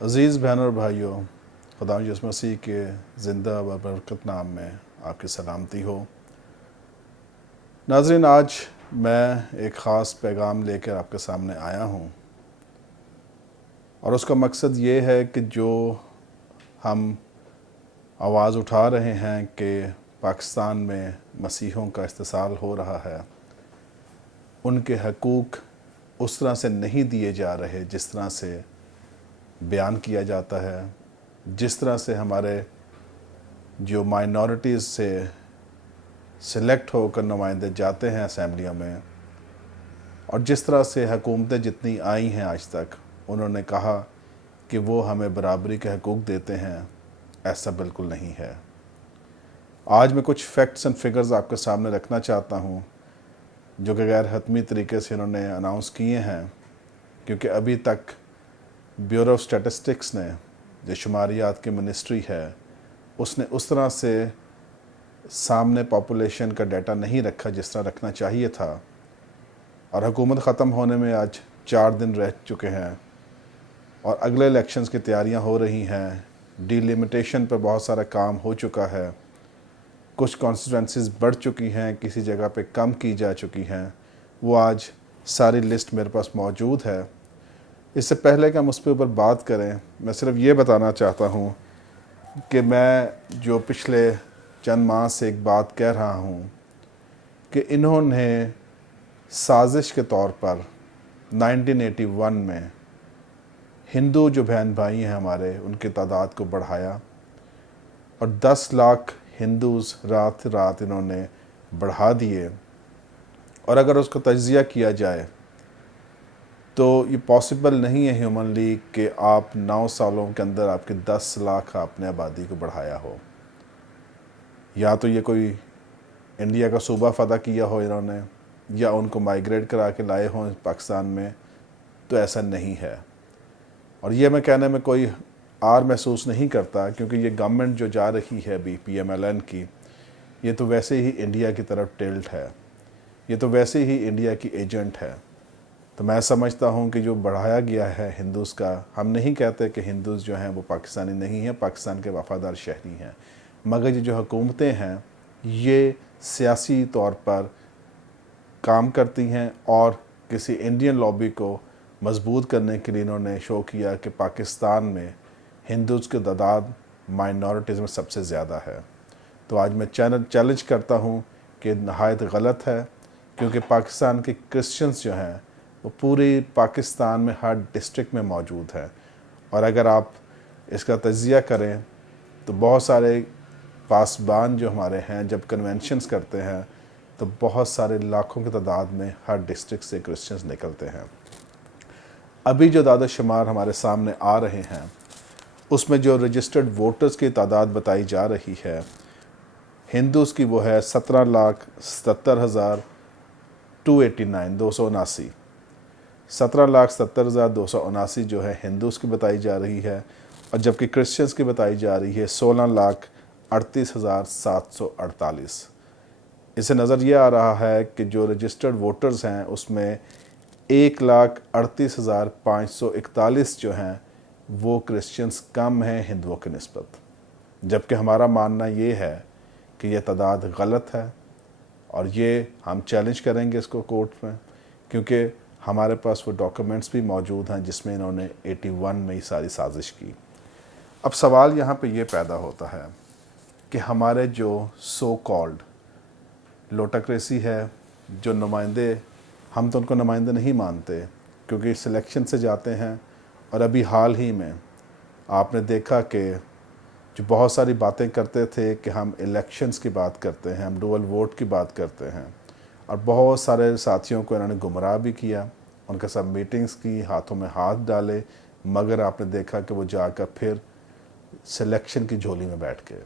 अज़ीज़ बहन और भाइयों, खुदा यसु मसीह के ज़िंदा व बरकत नाम में आपकी सलामती हो। नाज़रीन, आज मैं एक ख़ास पैगाम लेकर आपके सामने आया हूँ और उसका मकसद ये है कि जो हम आवाज़ उठा रहे हैं कि पाकिस्तान में मसीहों का इस्तेसाल हो रहा है, उनके हकूक़ उस तरह से नहीं दिए जा रहे जिस तरह से बयान किया जाता है, जिस तरह से हमारे जो माइनॉरिटीज़ से सिलेक्ट होकर नुमाइंदे जाते हैं असम्बलियों में, और जिस तरह से हुकूमतें जितनी आई हैं आज तक उन्होंने कहा कि वो हमें बराबरी के हकूक़ देते हैं, ऐसा बिल्कुल नहीं है। आज मैं कुछ फैक्ट्स एंड फिगर्स आपके सामने रखना चाहता हूँ जो कि गैर हतमी तरीके से इन्होंने अनाउंस किए हैं, क्योंकि अभी तक ब्यूरो ऑफ स्टैटिस्टिक्स ने, जो शुमारियात की मिनिस्ट्री है, उसने उस तरह से सामने पॉपुलेशन का डाटा नहीं रखा जिस तरह रखना चाहिए था। और हुकूमत ख़त्म होने में आज 4 दिन रह चुके हैं और अगले इलेक्शंस की तैयारियां हो रही हैं। डिलिमिटेशन पर बहुत सारा काम हो चुका है, कुछ कॉन्स्टिट्यूंसीज़ बढ़ चुकी हैं, किसी जगह पे कम की जा चुकी हैं। वो आज सारी लिस्ट मेरे पास मौजूद है। इससे पहले कि हम उस पर ऊपर बात करें, मैं सिर्फ ये बताना चाहता हूँ कि मैं जो पिछले चंद माह से एक बात कह रहा हूँ कि इन्होंने साजिश के तौर पर 1981 में हिंदू जो बहन भाई हैं हमारे, उनकी तादाद को बढ़ाया और 10 लाख हिंदूज़ रात रात इन्होंने बढ़ा दिए। और अगर उसको तज्ज़िया किया जाए तो ये पॉसिबल नहीं है ह्यूमनली कि आप 9 सालों के अंदर आपके 10 लाख आपने आबादी को बढ़ाया हो। या तो ये कोई इंडिया का सूबा फ़तह किया हो इन्होंने, या उनको माइग्रेट करा के लाए हों पाकिस्तान में, तो ऐसा नहीं है। और ये मैं कहने में कोई आर महसूस नहीं करता, क्योंकि ये गवर्नमेंट जो जा रही है अभी PMLN की, ये तो वैसे ही इंडिया की तरफ टिल्ट है, ये तो वैसे ही इंडिया की एजेंट है। तो मैं समझता हूँ कि जो बढ़ाया गया है हिंदूज़ का, हम नहीं कहते कि हिंदूज़ जो हैं वो पाकिस्तानी नहीं हैं, पाकिस्तान के वफ़ादार शहरी हैं, मगर ये जो हुकूमतें हैं ये सियासी तौर पर काम करती हैं और किसी इंडियन लॉबी को मजबूत करने के लिए इन्होंने शो किया कि पाकिस्तान में हिंदूज़ की तादाद माइनॉरिटीज़ में सबसे ज़्यादा है। तो आज मैं चैलेंज करता हूँ कि नहायत गलत है, क्योंकि पाकिस्तान के क्रिश्चियंस जो हैं वो पूरी पाकिस्तान में हर डिस्ट्रिक्ट में मौजूद है। और अगर आप इसका तज्ज़िया करें तो बहुत सारे पासबान जो हमारे हैं, जब कन्वेंशंस करते हैं तो बहुत सारे लाखों की तादाद में हर डिस्ट्रिक्ट से क्रिश्चियंस निकलते हैं। अभी जो दादा शुमार हमारे सामने आ रहे हैं उसमें जो रजिस्टर्ड वोटर्स की तादाद बताई जा रही है हिंदूज़ की, वो है 17,70,289 17,70,279 जो है हिंदूज़ की बताई जा रही है। और जबकि क्रिश्चियंस की बताई जा रही है 16,38,748। इससे नज़र ये आ रहा है कि जो रजिस्टर्ड वोटर्स हैं उसमें 1,38,541 जो हैं वो क्रिश्चियंस कम हैं हिंदुओं की निस्बत। जबकि हमारा मानना ये है कि ये तादाद गलत है और ये हम चैलेंज करेंगे इसको कोर्ट में, क्योंकि हमारे पास वो डॉक्यूमेंट्स भी मौजूद हैं जिसमें इन्होंने 81 में ही सारी साजिश की। अब सवाल यहाँ पे ये पैदा होता है कि हमारे जो सो कॉल्ड लोटाक्रेसी है, जो नुमाइंदे, हम तो उनको नुमाइंदे नहीं मानते क्योंकि सिलेक्शन से जाते हैं। और अभी हाल ही में आपने देखा कि जो बहुत सारी बातें करते थे कि हम इलेक्शंस की बात करते हैं, हम डुअल वोट की बात करते हैं, और बहुत सारे साथियों को इन्होंने गुमराह भी किया, उनके साथ मीटिंग्स की, हाथों में हाथ डाले, मगर आपने देखा कि वो जाकर फिर सिलेक्शन की झोली में बैठ गए।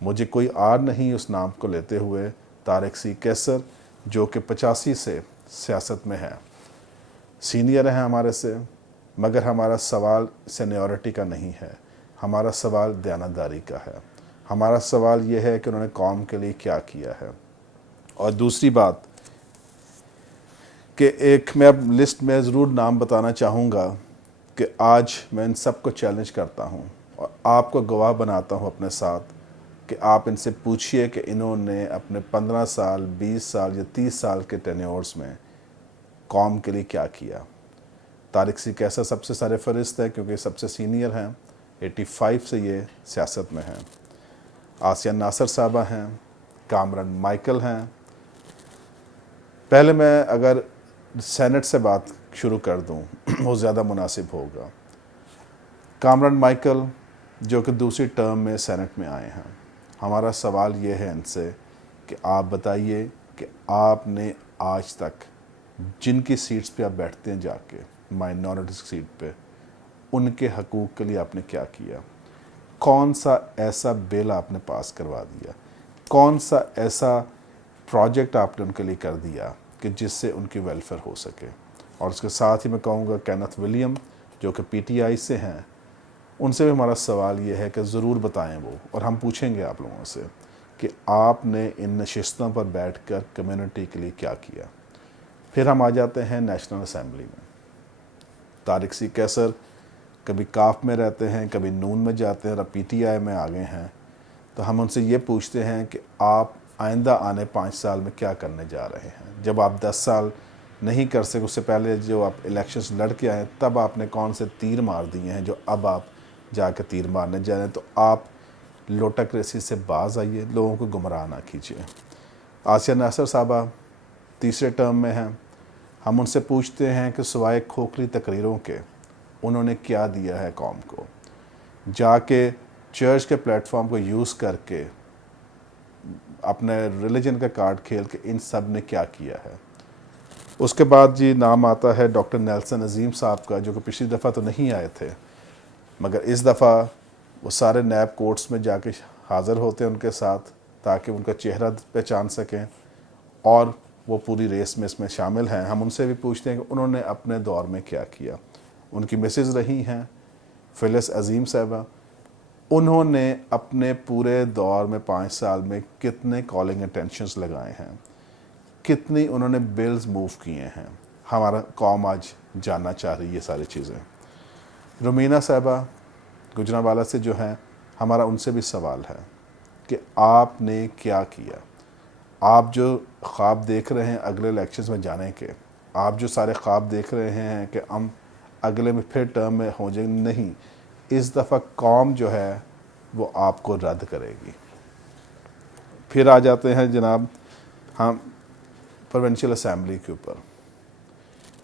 मुझे कोई आर नहीं उस नाम को लेते हुए, तारिक सी कैसर जो कि 85 से सियासत में है, सीनियर हैं हमारे से, मगर हमारा सवाल सीनियरिटी का नहीं है, हमारा सवाल दयानतदारी का है। हमारा सवाल ये है कि उन्होंने कौम के लिए क्या किया है। और दूसरी बात कि एक मैं अब लिस्ट में ज़रूर नाम बताना चाहूँगा कि आज मैं इन सब को चैलेंज करता हूँ और आपको गवाह बनाता हूँ अपने साथ कि आप इनसे पूछिए कि इन्होंने अपने 15 साल, 20 साल या 30 साल के टेन्योर्स में कौम के लिए क्या किया। तारिक सी कैसर सबसे सारे फरिस्त है क्योंकि सबसे सीनियर हैं, 85 से ये सियासत में हैं। आसिया नासर साहबा हैं, कामरान माइकल हैं। पहले मैं अगर सेनेट से बात शुरू कर दूं वो ज़्यादा मुनासिब होगा। कामरान माइकल जो कि दूसरी टर्म में सेनेट में आए हैं, हमारा सवाल ये है इनसे कि आप बताइए कि आपने आज तक जिनकी सीट्स पे आप बैठते हैं जाके माइनॉरिटी सीट पे, उनके हकूक़ के लिए आपने क्या किया। कौन सा ऐसा बिल आपने पास करवा दिया, कौन सा ऐसा प्रोजेक्ट आपने उनके लिए कर दिया कि जिससे उनकी वेलफेयर हो सके। और उसके साथ ही मैं कहूँगा केनेथ विलियम जो कि पीटीआई से हैं, उनसे भी हमारा सवाल ये है कि ज़रूर बताएं वो, और हम पूछेंगे आप लोगों से कि आपने इन नशिस्तों पर बैठकर कम्युनिटी के लिए क्या किया। फिर हम आ जाते हैं नेशनल असम्बली में। तारिक सी कैसर कभी काफ में रहते हैं, कभी नून में जाते हैं और अब पीटीआई में आ गए हैं। तो हम उनसे ये पूछते हैं कि आप आइंदा आने 5 साल में क्या करने जा रहे हैं। जब आप 10 साल नहीं कर सके, उससे पहले जो आप इलेक्शंस लड़ के आए, तब आपने कौन से तीर मार दिए हैं जो अब आप जाकर तीर मारने जा रहे हैं। तो आप लोटक रेसी से बाज आइए, लोगों को गुमराह ना कीजिए। आसिया नासर साहबा तीसरे टर्म में हैं। हम उनसे पूछते हैं कि सिवाय खोखली तकरीरों के उन्होंने क्या दिया है कौम को। जाके चर्च के प्लेटफॉर्म को यूज़ करके अपने रिलीजन का कार्ड खेल के इन सब ने क्या किया है। उसके बाद जी नाम आता है डॉक्टर नेल्सन अजीम साहब का, जो कि पिछली दफ़ा तो नहीं आए थे मगर इस दफ़ा वो सारे नैब कोर्ट्स में जाके हाज़िर होते हैं उनके साथ, ताकि उनका चेहरा पहचान सकें और वो पूरी रेस में इसमें शामिल हैं। हम उनसे भी पूछते हैं कि उन्होंने अपने दौर में क्या किया। उनकी मिसेज़ रही हैं फिलिस अजीम साहबा, उन्होंने अपने पूरे दौर में 5 साल में कितने कॉलिंग अटेंशंस लगाए हैं, कितनी उन्होंने बिल्स मूव किए हैं। हमारा कौम आज जानना चाह रही है ये सारी चीज़ें। रुमीना साहबा गुजरांवाला से जो हैं, हमारा उनसे भी सवाल है कि आपने क्या किया। आप जो ख्वाब देख रहे हैं अगले इलेक्शंस में जाने के, आप जो सारे ख्वाब देख रहे हैं कि हम अगले में फिर टर्म में हो जाएंगे, नहीं, इस दफ़ा कौम जो है वो आपको रद्द करेगी। फिर आ जाते हैं जनाब हम प्रोविंशियल असम्बली के ऊपर।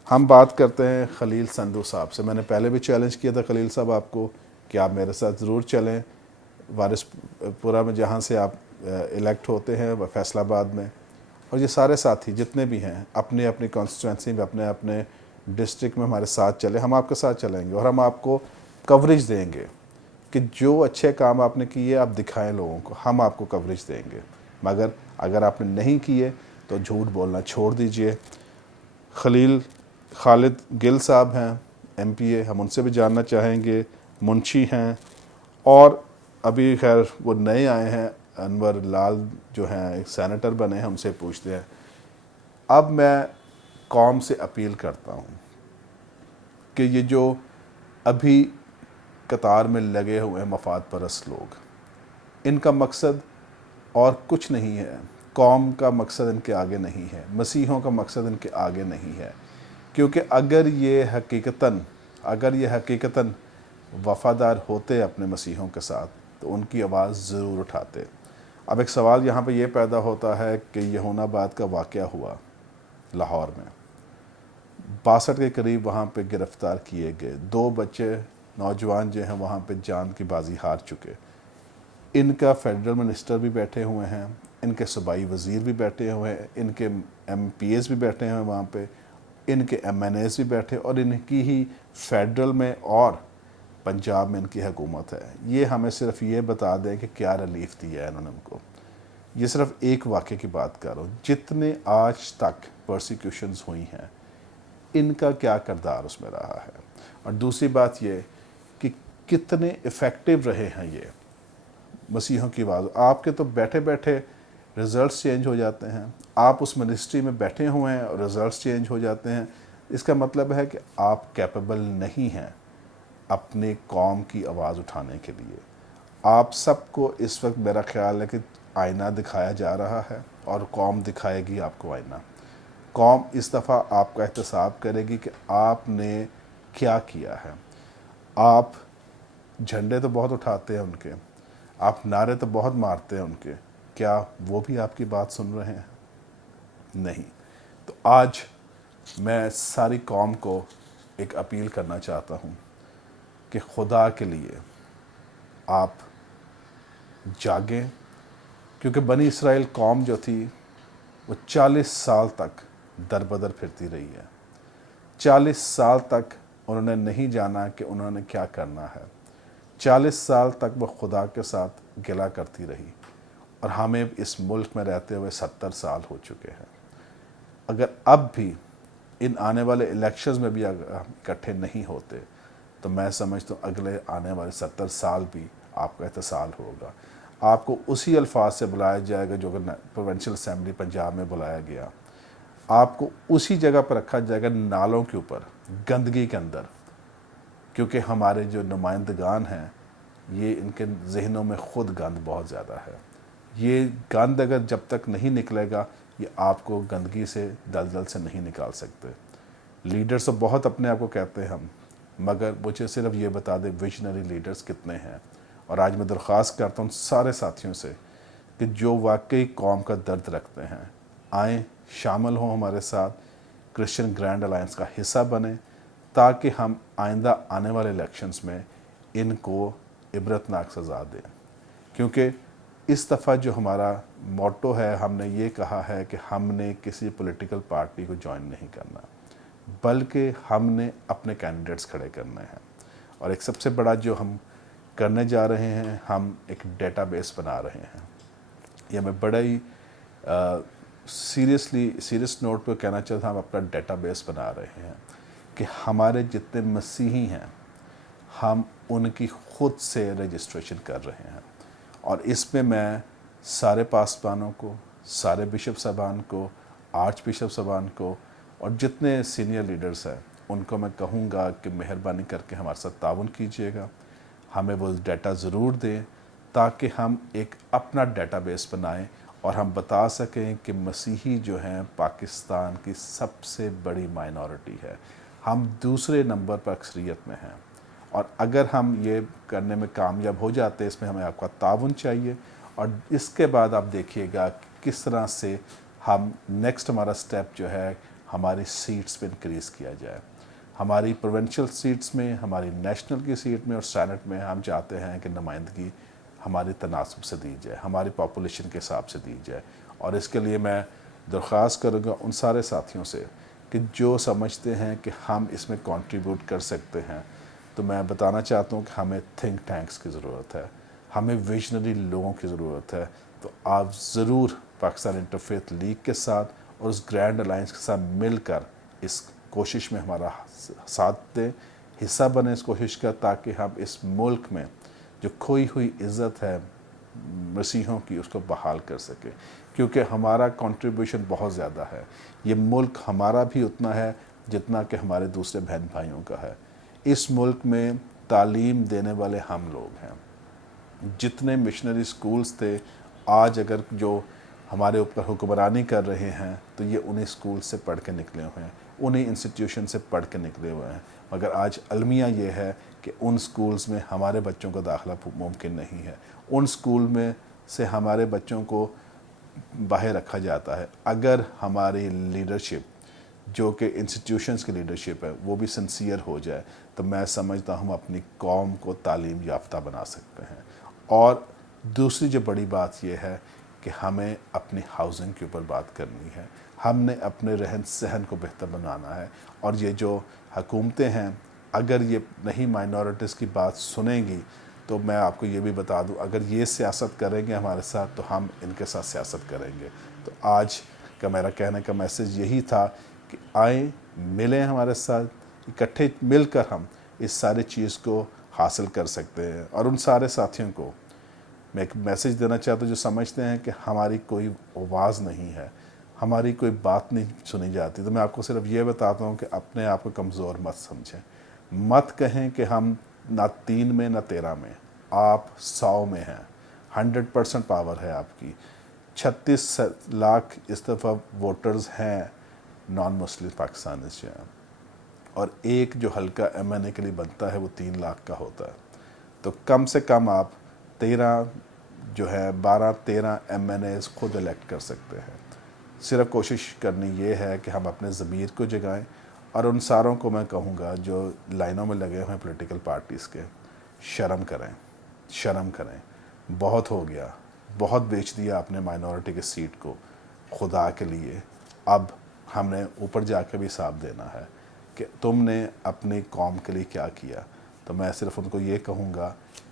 हम बात करते हैं खलील संधू साहब से। मैंने पहले भी चैलेंज किया था खलील साहब आपको कि आप मेरे साथ ज़रूर चलें वारिसपुरा में, जहाँ से आप इलेक्ट होते हैं व फैसलाबाद में। और ये सारे साथी जितने भी हैं अपने अपनी कॉन्स्टिट्यूंसी में, अपने अपने डिस्ट्रिक्ट में हमारे साथ चले, हम आपके साथ चलेंगे और हम आपको कवरेज देंगे कि जो अच्छे काम आपने किए आप दिखाएं लोगों को, हम आपको कवरेज देंगे। मगर अगर आपने नहीं किए तो झूठ बोलना छोड़ दीजिए। खालिद गिल साहब हैं एमपीए, हम उनसे भी जानना चाहेंगे। मुंशी हैं और अभी खैर वो नए आए हैं अनवर लाल जो हैं एक सेनेटर बने हैं, उनसे पूछते हैं। अब मैं कौम से अपील करता हूँ कि ये जो अभी कतार में लगे हुए हैं मफाद परस्त लोग, इनका मकसद और कुछ नहीं है। कौम का मकसद इनके आगे नहीं है, मसीहों का मकसद इनके आगे नहीं है। क्योंकि अगर ये हकीकतन वफ़ादार होते अपने मसीहों के साथ तो उनकी आवाज़ ज़रूर उठाते। अब एक सवाल यहाँ पे ये पैदा होता है कि यहूनाबाद का वाक़या हुआ लाहौर में, 62 के करीब वहाँ पे गिरफ़्तार किए गए, 2 बच्चे नौजवान जो हैं वहाँ पे जान की बाजी हार चुके। इनका फेडरल मिनिस्टर भी बैठे हुए हैं, इनके सूबाई वज़ीर भी बैठे हुए हैं, इनके MPs भी बैठे हुए हैं वहाँ पे, इनके MNAs भी बैठे, और इनकी ही फेडरल में और पंजाब में इनकी हुकूमत है। ये हमें सिर्फ ये बता दें कि क्या रिलीफ दिया है इन्होंने उनको। ये सिर्फ एक वाक़े की बात कर रहा हूँ, जितने आज तक परसिक्यूशंस हुई हैं इनका क्या किरदार उसमें रहा है। और दूसरी बात ये कि कितने इफ़ेक्टिव रहे हैं ये मसीहों की आवाज़। आपके तो बैठे बैठे रिज़ल्ट्स चेंज हो जाते हैं, आप उस मिनिस्ट्री में बैठे हुए हैं और रिज़ल्ट्स चेंज हो जाते हैं। इसका मतलब है कि आप कैपेबल नहीं हैं अपने कौम की आवाज़ उठाने के लिए। आप सबको इस वक्त मेरा ख्याल है कि आईना दिखाया जा रहा है और कौम दिखाएगी आपको आईना। कौम इस दफ़ा आपका एहतसाब करेगी कि आपने क्या किया है। आप झंडे तो बहुत उठाते हैं उनके, आप नारे तो बहुत मारते हैं उनके, क्या वो भी आपकी बात सुन रहे हैं? नहीं। तो आज मैं सारी कौम को एक अपील करना चाहता हूँ कि खुदा के लिए आप जागें, क्योंकि बनी इसराइल कौम जो थी वो 40 साल तक दर बदर फिरती रही है। 40 साल तक उन्होंने नहीं जाना कि उन्होंने क्या करना है। 40 साल तक वो खुदा के साथ गिला करती रही, और हमें इस मुल्क में रहते हुए 70 साल हो चुके हैं। अगर अब भी इन आने वाले इलेक्शंस में भी अगर हम इकट्ठे नहीं होते तो मैं समझता हूँ अगले आने वाले 70 साल भी आपका एहतसाल होगा। आपको उसी अल्फाज से बुलाया जाएगा जो प्रोविंशियल असेंबली पंजाब में बुलाया गया। आपको उसी जगह पर रखा जाएगा, नालों के ऊपर, गंदगी के अंदर, क्योंकि हमारे जो नुमाइंदगान हैं ये इनके जहनों में ख़ुद गंद बहुत ज़्यादा है। ये गंद अगर जब तक नहीं निकलेगा ये आपको गंदगी से, दलदल से नहीं निकाल सकते। लीडर्स तो बहुत अपने आप को कहते हैं हम, मगर मुझे सिर्फ ये बता दें विजनरी लीडर्स कितने हैं। और आज मैं दरख्वास्त करता हूँ सारे साथियों से कि जो वाकई कौम का दर्द रखते हैं आएँ, शामिल हों हमारे साथ, क्रिश्चियन ग्रैंड अलायंस का हिस्सा बने, ताकि हम आइंदा आने वाले इलेक्शंस में इनको इबरतनाक सज़ा दें। क्योंकि इस दफ़ा जो हमारा मोटो है, हमने ये कहा है कि हमने किसी पॉलिटिकल पार्टी को ज्वाइन नहीं करना, बल्कि हमने अपने कैंडिडेट्स खड़े करने हैं। और एक सबसे बड़ा जो हम करने जा रहे हैं, हम एक डेटाबेस बना रहे हैं। ये मैं बड़ा ही सीरियस नोट पर कहना चाहता हूँ, हम अपना डेटाबेस बना रहे हैं कि हमारे जितने मसीही हैं हम उनकी खुद से रजिस्ट्रेशन कर रहे हैं। और इसमें मैं सारे पासबानों को, सारे बिशप साहबान को, आर्च बिशप साहबान को और जितने सीनियर लीडर्स हैं उनको मैं कहूँगा कि मेहरबानी करके हमारे साथ ताउन कीजिएगा, हमें वो डाटा ज़रूर दें ताकि हम एक अपना डेटाबेस बनाएं और हम बता सकें कि मसीही जो हैं पाकिस्तान की सबसे बड़ी माइनॉरिटी है। हम दूसरे नंबर पर अक्सरियत में हैं, और अगर हम ये करने में कामयाब हो जाते हैं, इसमें हमें आपका ताउन चाहिए। और इसके बाद आप देखिएगा किस तरह से हम नेक्स्ट हमारा स्टेप जो है हमारी सीट्स पे इंक्रीज़ किया जाए। हमारी प्रोविंशियल सीट्स में, हमारी नेशनल की सीट में और सेनेट में हम चाहते हैं कि नुमाइंदगी हमारी तनासब से दी जाए, हमारी पॉपुलेशन के हिसाब से दी जाए। और इसके लिए मैं दरख्वास्त करूँगा उन सारे साथियों से कि जो समझते हैं कि हम इसमें कंट्रीब्यूट कर सकते हैं, तो मैं बताना चाहता हूँ कि हमें थिंक टैंक्स की ज़रूरत है, हमें विजनरी लोगों की ज़रूरत है। तो आप ज़रूर पाकिस्तान इंटरफेथ लीग के साथ और उस ग्रैंड अलायंस के साथ मिलकर इस कोशिश में हमारा साथ दें, हिस्सा बने इस कोशिश का, ताकि हम इस मुल्क में जो खोई हुई इज़्ज़त है मसीहों की उसको बहाल कर सके। क्योंकि हमारा कंट्रीब्यूशन बहुत ज़्यादा है, ये मुल्क हमारा भी उतना है जितना कि हमारे दूसरे बहन भाइयों का है। इस मुल्क में तालीम देने वाले हम लोग हैं। जितने मिशनरी स्कूल्स थे, आज अगर जो हमारे ऊपर हुक्मरानी कर रहे हैं तो ये उन्हीं स्कूल से पढ़ के निकले हुए हैं, उन्हीं इंस्टीट्यूशन से पढ़ के निकले हुए हैं। मगर आज अलमिया ये है कि उन स्कूल्स में हमारे बच्चों का दाखिला मुमकिन नहीं है, उन स्कूल में से हमारे बच्चों को बाहर रखा जाता है। अगर हमारी लीडरशिप जो कि इंस्टीट्यूशंस की लीडरशिप है वो भी सिंसियर हो जाए, तो मैं समझता हूँ हम अपनी कौम को तालीम याफ्ता बना सकते हैं। और दूसरी जो बड़ी बात यह है कि हमें अपनी हाउसिंग के ऊपर बात करनी है, हमने अपने रहन सहन को बेहतर बनाना है। और ये जो हुकूमतें हैं, अगर ये नहीं माइनॉरिटीज़ की बात सुनेंगी, तो मैं आपको ये भी बता दूं, अगर ये सियासत करेंगे हमारे साथ तो हम इनके साथ सियासत करेंगे। तो आज का मेरा कहने का मैसेज यही था कि आएँ, मिलें हमारे साथ, इकट्ठे मिलकर हम इस सारी चीज़ को हासिल कर सकते हैं। और उन सारे साथियों को मैं एक मैसेज देना चाहता हूँ जो समझते हैं कि हमारी कोई आवाज़ नहीं है, हमारी कोई बात नहीं सुनी जाती, तो मैं आपको सिर्फ ये बताता हूँ कि अपने आप को कमज़ोर मत समझें, मत कहें कि हम ना 3 में ना 13 में, आप 100 में हैं। 100% पावर है आपकी। 36 लाख इस दफ़ा वोटर्स हैं नॉन मुस्लिम पाकिस्तानी जो हैं, और एक जो हल्का MNA के लिए बनता है वो 3 लाख का होता है। तो कम से कम आप 13 जो है 12-13 MNAs खुद इलेक्ट कर सकते हैं। सिर्फ कोशिश करनी ये है कि हम अपने ज़मीर को जगाएं, और उन सारों को मैं कहूँगा जो लाइनों में लगे हुए हैं पॉलिटिकल पार्टीज़ के, शर्म करें, शर्म करें। बहुत हो गया, बहुत बेच दिया आपने माइनॉरिटी की सीट को खुदा के लिए। अब हमने ऊपर जाके भी हिसाब देना है कि तुमने अपनी कौम के लिए क्या किया। तो मैं सिर्फ उनको ये कहूँगा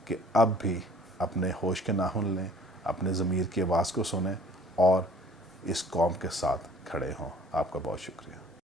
कि अब भी अपने होश के नाखून लें, अपने ज़मीर की आवाज़ को सुनें और इस कौम के साथ खड़े हों। आपका बहुत शुक्रिया।